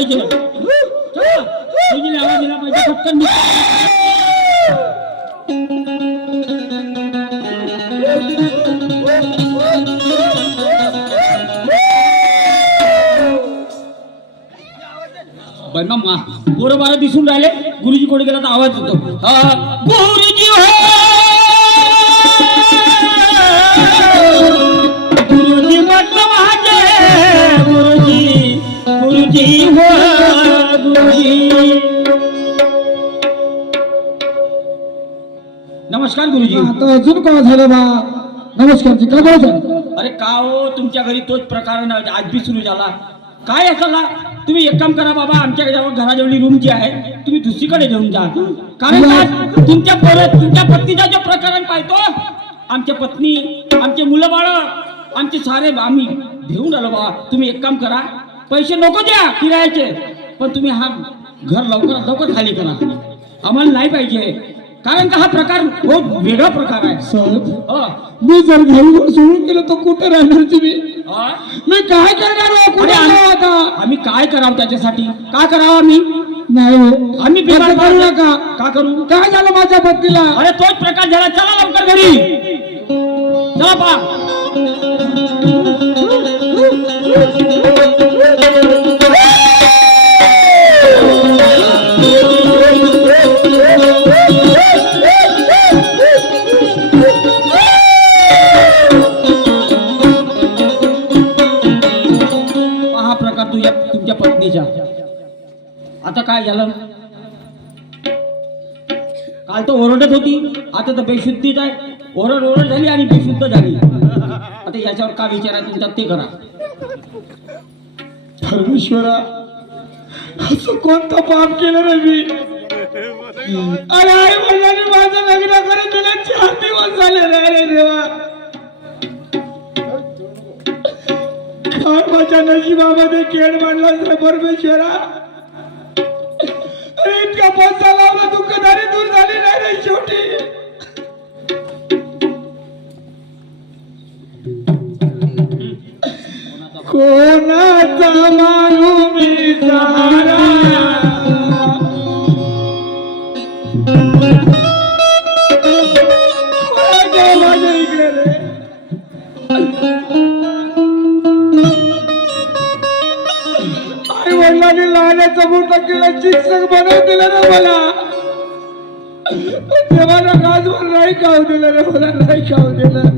पाहिजे. चला, मुलीला आवाज दिला पाहिजे पटकन निघ. बाई पोरं बारा दिसून राहिले. गुरुजी कोणी गेला तर आवाज होतो गुरुजी हो. गुरुजी म्हटलं माझे. गुरुजी गुरुजी हो. नमस्कार गुरुजी। आता अजून काय झालं बा? नमस्कारजी काय बोलत अरे का हो तुमच्या घरी तोच प्रकार आज बी सुरू झाला. काय असाला तुम्ही एक काम करा बाबा आमच्या घराजवळ रूम जी आहे तुम्ही दुसरीकडे घेऊन जा. कारण का तुमच्या पोरं तुमच्या पत्नीचा जो प्रकरण पाहतो आमच्या पत्नी आमचे मुलं बाळ आमचे सारे आम्ही घेऊन आलो बाबा तुम्ही एक काम करा पैसे नको द्या किरायाचे. पण तुम्ही हा घर लवकर लवकर खाली करा. आम्हाला नाही पाहिजे. कारण का हा प्रकार खूप वेगळा प्रकार आहे. हो. मी जर घरी सोडून गेलो तर कुठे राहणार तुम्ही? मी काय करणार हो? कुठे जाऊ आता? आम्ही काय करावं त्याच्यासाठी? काय करावं आम्ही? नाही हो. आम्ही असं करू. नका. का करू? काय झालं माझ्या पत्नीला? अरे तोच प्रकार झाला. चला लवकर घरी. चला पा आता काय झालं? काल तर ओरडत होती आता तर बेशुद्धीच आहे. ओरड ओरड झाली आणि बेशुद्ध झाली. आता याच्यावर का विचार आहे तुमचा ते करा. परमेश्वरा असं कोणतं पाप केलं रे मी? अरे आई वडिलांनी माझं लग्न करून तुला चार दिवस झाले रे अरे देवा. काय माझ्या नशिबामध्ये खेळ मांडला परमेश्वरा. अरे इतका पैसा लावला दुःखदारी दूर झाली नाही रे शेवटी. कोणाचा मान गाजवर नाही खाऊ दिलं रे मला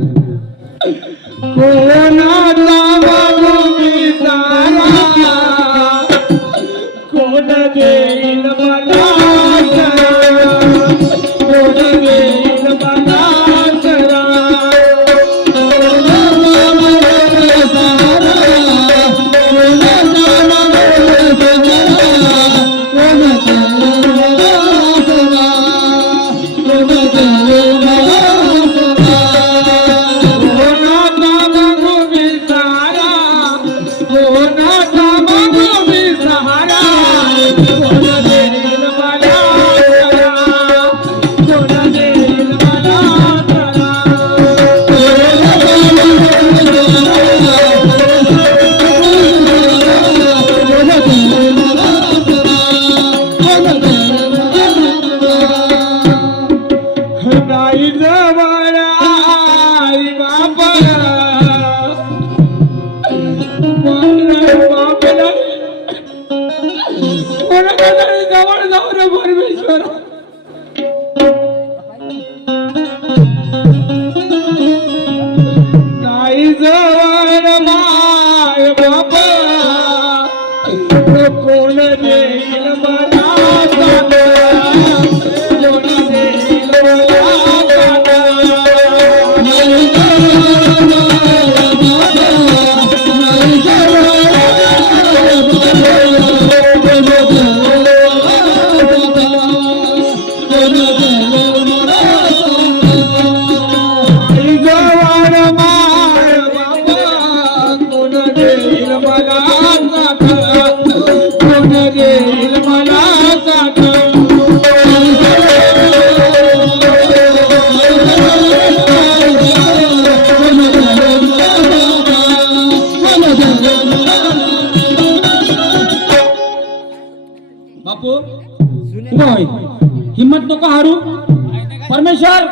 नको उभा होय हिम्मत नको हारू। परमेश्वर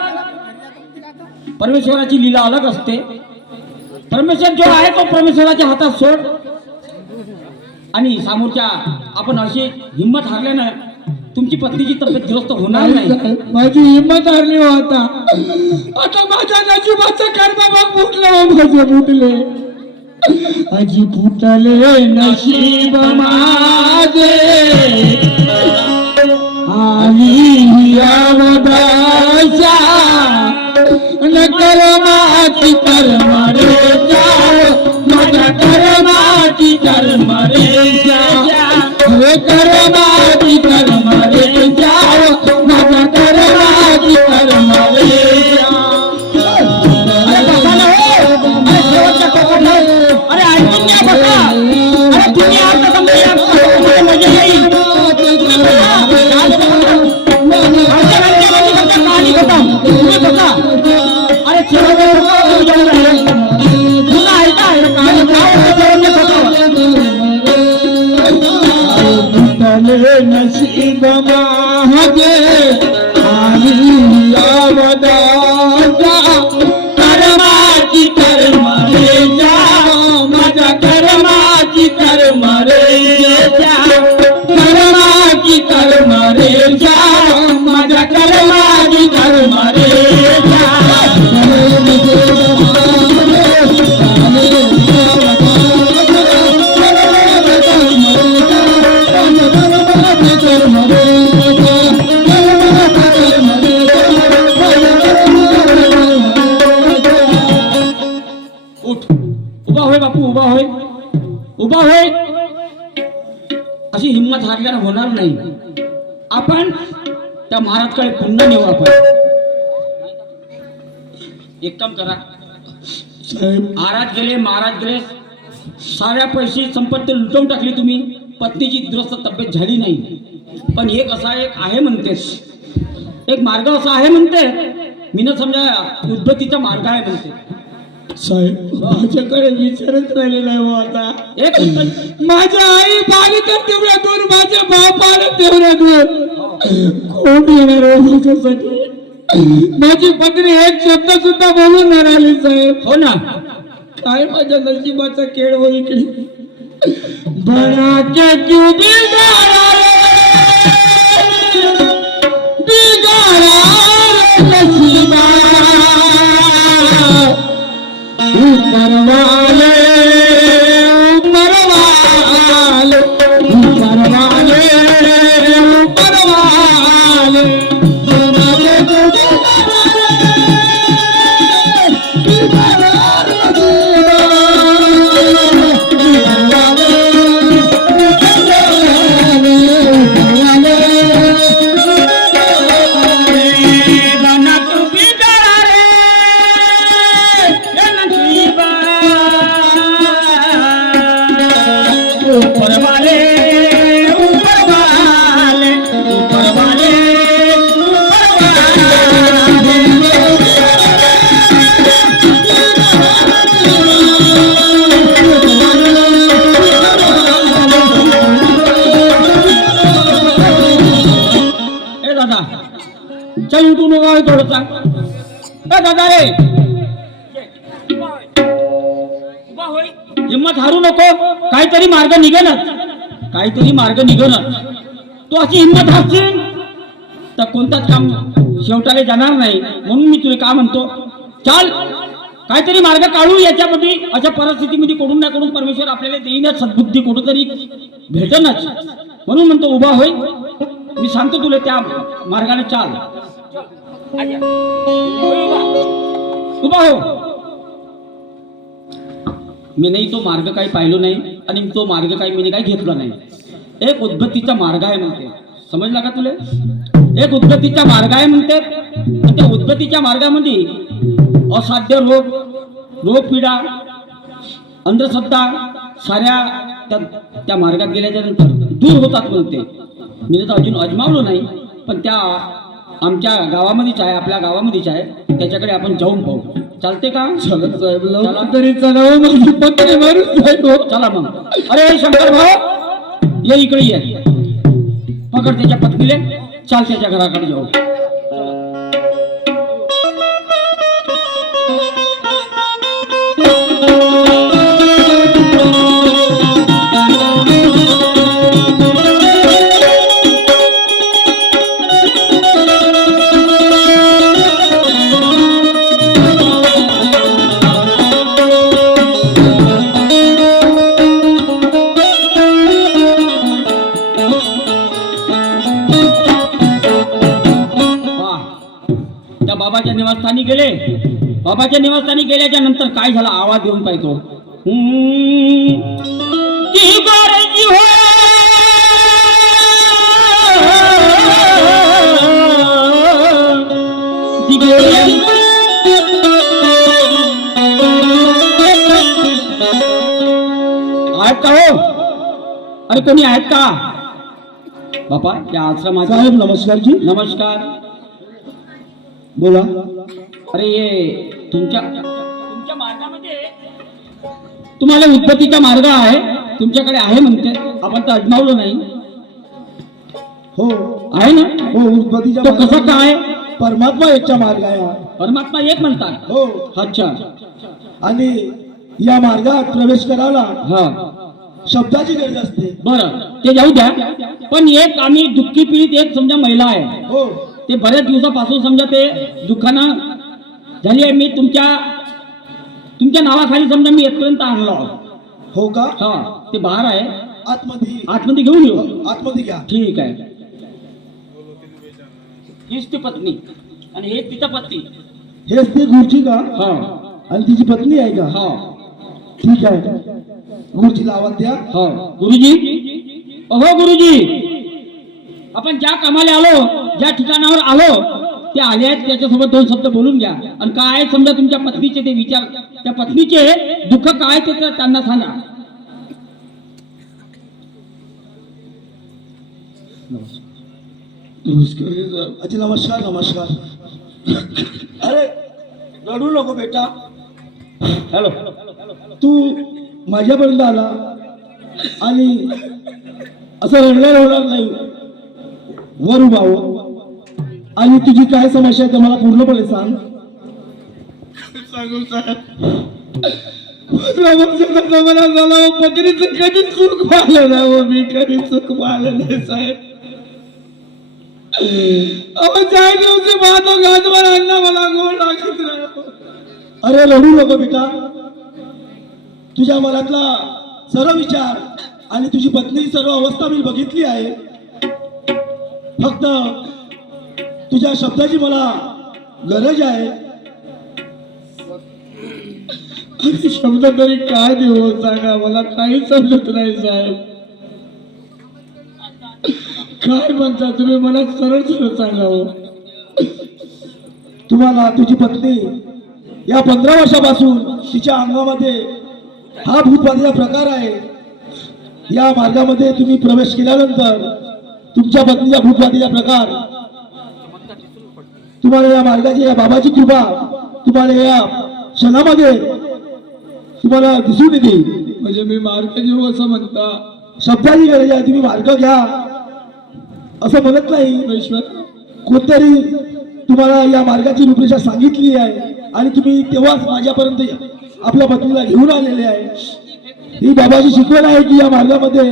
परमेश्वराची लीला अलग असते। परमेश्वर जो आहे तो परमेश्वराच्या हातात सोड। आणि समोरच्या आपण अशी हिंमत हारल्यानं तुमची पत्नीची तब्येत दुरुस्त होणार नाही. माझी हिंमत हरली हो आता. आता माझ्या नशिबाचं कर्म बघ फुटलं हो, माझे फुटले. अजी फुटले नशीब माझे आली अवदाशा न कर्माची कर्म रे जाओ माझ्या कर्माची कर्म रे जाओ हे कर्माची कर्म नशीब माझे उभा होय. अशी हिंमत हारल्यानं होणार नाही. आपण त्या महाराजकडे पुन्हा नेऊ आपण. एक काम करा. महाराज गेले महाराज गेले. साऱ्या पैसे संपत्ती लुटवून टाकली तुम्ही. पत्नीची दुरुस्त तब्येत झाली नाही. पण एक असा एक आहे म्हणतेस एक मार्ग असा आहे म्हणते. मी न समजा उद्बत्तीचा मार्ग आहे म्हणते. साहेब माझ्याकडे विचारच राहिले नाही हो आता. एक माझ्या आई पाणी तर तेवढ्या दूर माझ्या बाप आलं तेवढ्या दूर कोण येणार हो माझ्यासाठी? माझी पत्नी एक शब्द सुद्धा बोलून नाही राहिली साहेब. हो ना. काय माझ्या नशिबाचा खेळ हो बना के क्यों बिगाड़ा रे? बिगाड़ा रे नसीबा કરવાય चल उठून उभा थोडसा दादा रे हिंमत हिम्मत हारू नको. काहीतरी मार्ग निघेनच काहीतरी मार्ग निघेनच तू अशी हिंमत हारशील? तर कोणताच काम शेवटाला जाणार नाही. म्हणून मी तुला का म्हणतो? चाल. काहीतरी मार्ग काढू याच्यामध्ये. अशा परिस्थितीमध्ये कोणून ना कोणून परमेश्वर आपल्याला देईनच. सद्बुद्धी कुठंतरी भेटनच. म्हणून म्हणतो उभा होई मी सांगतो तुला त्या मार्गाने चाल. उभा हो. मी नाही तो मार्ग काही पाहिलो नाही आणि तो मार्ग काही मी काही घेतला नाही. एक उद्बत्तीचा मार्ग आहे म्हणते. समजला का तुला? एक उद्बत्तीचा मार्ग आहे म्हणते. त्या उद्बत्तीच्या मार्गामध्ये असाध्य रोग रोग पिढा अंधश्रद्धा साऱ्या त्या त्या मार्गात गेल्याच्यानंतर दूर होतात म्हणते. मी तर अजून अजमावलो नाही पण त्या आमच्या गावामध्येच आहे आपल्या गावामध्येच आहे. त्याच्याकडे आपण जाऊन पाहू. चालते का? चला साहेब लवकर तरी चला हो, माझी पत्नी मारून जाईल हो. चला मग. अरे शंकर भाऊ. ये इकडे ये. पकड त्याच्या पत्नीले. चाल त्याच्या घराकडे जाऊ. निवासस्थानी गेले. बाबाच्या निवासस्थानी गेल्याच्यानंतर काय झालं? आवाज देऊन की गोरजी आहेत का हो? अरे कोणी आहेत का? बापा या आश्रमाचा साहेब नमस्कार जी. नमस्कार. बोला. अरे ये तुमच्या तुमच्या मार्गामध्ये तुम्हाला उत्पत्तीचा मार्ग आहे तुमच्याकडे आहे म्हणते. आपण तर अजमावलो नाही. हो. आहे ना? हो उत्पत्तीचा तो कसा काय? परमात्मा एकचा मार्ग आहे हा. परमात्मा एक म्हणतात. हो. अच्छा. आणि या मार्गात प्रवेश करायला हा. शब्दाची गरज असते. बरं. ते जाऊ द्या. पण एक आम्ही दुःखी पीडित एक समजा महिला आहे. हो. ते बऱ्याच दिवसापासून समजा ते दुःखानं झाली आहे. मी तुमच्या तुमच्या नावाखाली समजा मी येतपर्यंत आणलो हो का? हा ते बाहेर आहे. आतमध्ये. आतमध्ये घेऊन येऊ. आतमध्ये घ्या. ठीक आहे. हीच ती पत्नी आणि हे तिचा हेच ती गुरुची का? हा. आणि तिची पत्नी आहे का? हा. ठीक आहे. गुरुजीला आवाज़ द्या. हा. गुरुजी? अहो गुरुजी! आपण ज्या कामाला आलो ज्या ठिकाणावर आलो ते आले आहेत त्याच्यासोबत दोन शब्द बोलून घ्या. आणि काय समजा तुमच्या पत्नीचे ते विचार त्या पत्नीचे दुःख काय ते तर त्यांना सांगा. अच्छा नमस्कार नमस्कार. अरे रडू नको बेटा. हॅलो. तू माझ्यापर्यंत आला आणि असं रडणार होणार नाही. वर उभा हो. आणि तुझी काय समस्या आहे ते मला पूर्णपणे सांग. सांगू मला झाला पत्नीचं कधी चूक पाहिलं नाही हो मी कधी चूक पाहिलं नाही साहेब. अहो दिवशी गाजवर आणला मला गोड लागत नाही हो. अरे रडू नको बेटा. तुझ्या मनातला सर्व विचार आणि तुझी पत्नी सर्व अवस्था मी बघितली आहे. फक्त तुझ्या शब्दाची मला गरज आहे. शब्द तरी काय देऊ हो सांगा मला काही समजत नाही साहेब. काय म्हणता तुम्ही मला सरळ सरळ सांगावं हो. तुम्हाला तुझी पत्नी या पंधरा वर्षापासून तिच्या अंगामध्ये हा भूतबाधेचा प्रकार आहे. या मार्गामध्ये तुम्ही प्रवेश केल्यानंतर तुमच्या पत्नीचा भूतबाधेचा प्रकार तुम्हाला या मार्गाची या बाबाची कृपा तुम्हाला या क्षणामध्ये तुम्हाला दिसून येते. म्हणजे मी मार्ग घेऊ असं म्हणता. शब्दाची गरज आहे तुम्ही मार्ग घ्या. असं म्हणत नाही. ईश्वर कोणतरी तुम्हाला या मार्गाची रूपरेषा सांगितली आहे आणि तुम्ही तेव्हाच माझ्यापर्यंत आपल्या पत्नीला घेऊन आलेले आहे. ही बाबाची शिकवण आहे की या मार्गामध्ये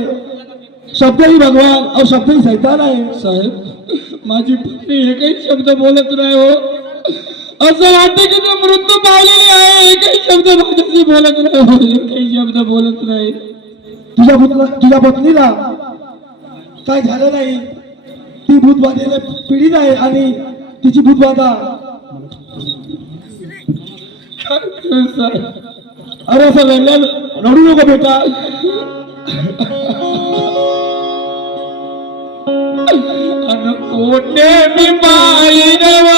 शब्दही भगवान और शब्दही सैतान आहे. साहेब माझी पत्नी एकही शब्द बोलत नाही हो. असं वाटतं की तो मृत्यू पावलेली आहे एकही शब्द माझ्याशी बोलत नाही हो एकही शब्द बोलत नाही. तुझ्या पुतला तुझ्या पत्नीला काय झालं नाही? ती भूतबाधेने पीडित आहे आणि तिची भूतबाधा. अरे असं रडू नको बेटा. உன்னே பிம்பாயினவா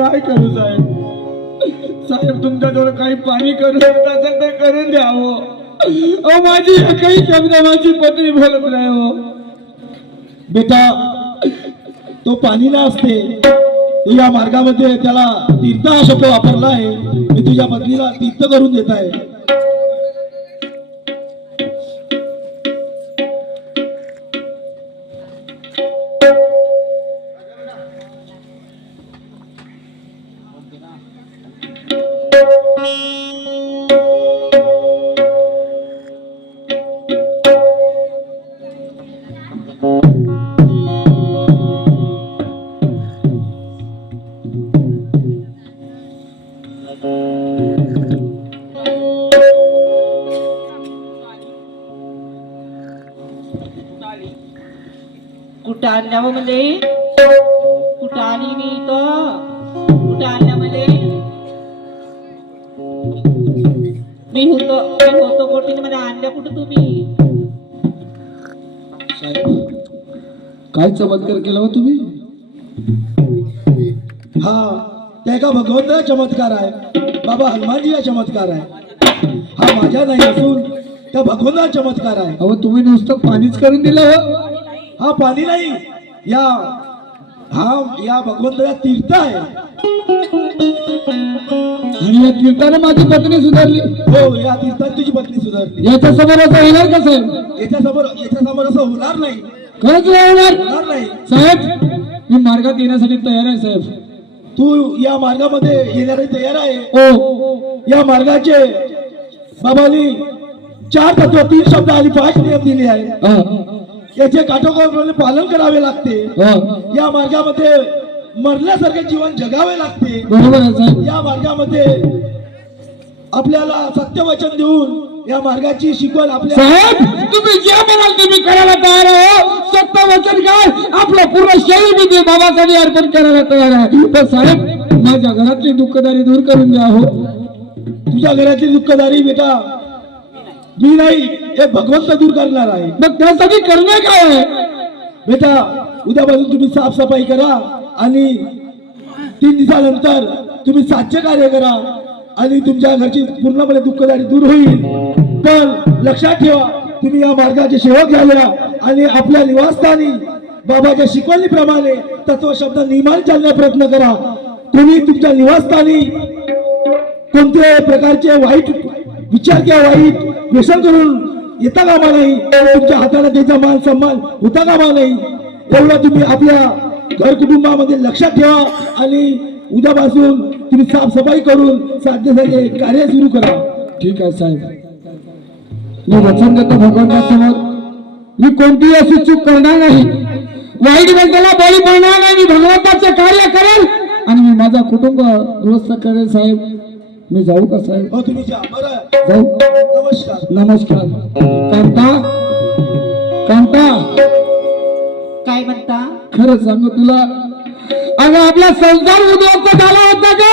पाणी करू शकत असेल करू? करून द्यावं. अहो माझी काही शब्द माझी पत्नी बोलत नाही हो बेटा तो पाणीला असते. तू या मार्गामध्ये त्याला तीर्थ हा शब्द वापरला आहे मी तुझ्या पत्नीला तीर्थ करून देत आहे. मी होतो मी होतो कोटीने मध्ये आणल्या कुठं तुम्ही? काय चमत्कार केला हो तुम्ही? हा त्या एका भगवंताचा चमत्कार आहे? बाबा हनुमानजी चमत्कार आहे. हा माझ्या नाही असून त्या भगवंताचा चमत्कार आहे. अहो तुम्ही नुसतं पाणीच करून दिलं हो. हा पाणी नाही. या हा या भगवंताचा तीर्थ आहे. आणि या तीर्थाने माझी पत्नी सुधारली. हो या तीर्थात तुझी पत्नी सुधारली. याच्या समोर असं होणार का साहेब? याच्या समोर याच्या समोर असं होणार नाही. खरंच नाही होणार? होणार नाही. साहेब मी मार्गात येण्यासाठी तयार आहे साहेब. तू या मार्गामध्ये येण्यासाठी तयार आहे. ओ या मार्गाचे बाबांनी चार तत्व तीन शब्द आणि पाच नियम दिले आहेत. हा, याचे काटोकोरपणे पालन करावे लागते. हा. या मार्गामध्ये मरल्यासारखे जीवन जगावे लागते. बरोबर या मार्गामध्ये आपल्याला सत्यवचन देऊन या मार्गाची शिकवण आपल्या साहेब तुम्ही जे म्हणाल ते मी करायला तयार आहे. सत्य वचन काय? आपलं पूर्ण शरीर मी ते बाबासाठी अर्पण करायला तयार आहे. पण साहेब माझ्या घरातली दुःखदारी दूर करून द्या हो. तुझ्या घरातली दुःखदारी बेटा मी नाही हे भगवंत दूर करणार आहे. मग त्यासाठी करणं काय आहे? बेटा उद्यापासून तुम्ही साफसफाई करा. आणि तीन दिवसानंतर तुम्ही सातशे कार्य करा आणि तुमच्या घरची पूर्णपणे दुःखदारी दूर होईल. पण लक्षात ठेवा तुम्ही या मार्गाचे सेवक झाल्या आणि आपल्या निवासस्थानी बाबाच्या शिकवणीप्रमाणे तत्व शब्द नियमाने चालण्याचा प्रयत्न करा. तुम्ही तुमच्या निवासस्थानी कोणत्याही प्रकारचे वाईट विचार किंवा वाईट व्यसन करून येता कामा नाही तुमच्या हाताला त्याचा मान सन्मान होता कामा नाही एवढं तुम्ही आपल्या घर कुटुंबामध्ये लक्षात ठेवा आणि उद्यापासून तुम्ही साफसफाई करून साध्य साध्य कार्य सुरू करा. ठीक आहे साहेब. मी वचन देतो भगवंतासमोर मी कोणतीही अशी चूक करणार नाही. वाईट व्यक्तीला बळी पडणार नाही. मी भगवंताचे कार्य करेल आणि मी माझा कुटुंब दुरुस्त करेल साहेब. मी जाऊ का साहेब? हो तुम्ही जा. बरं. जाऊ. नमस्कार. नमस्कार. कांता? कांता? काय म्हणता? खरं सांग तुला? अगं आपला संसार उद्ध्वस्त झाला होता का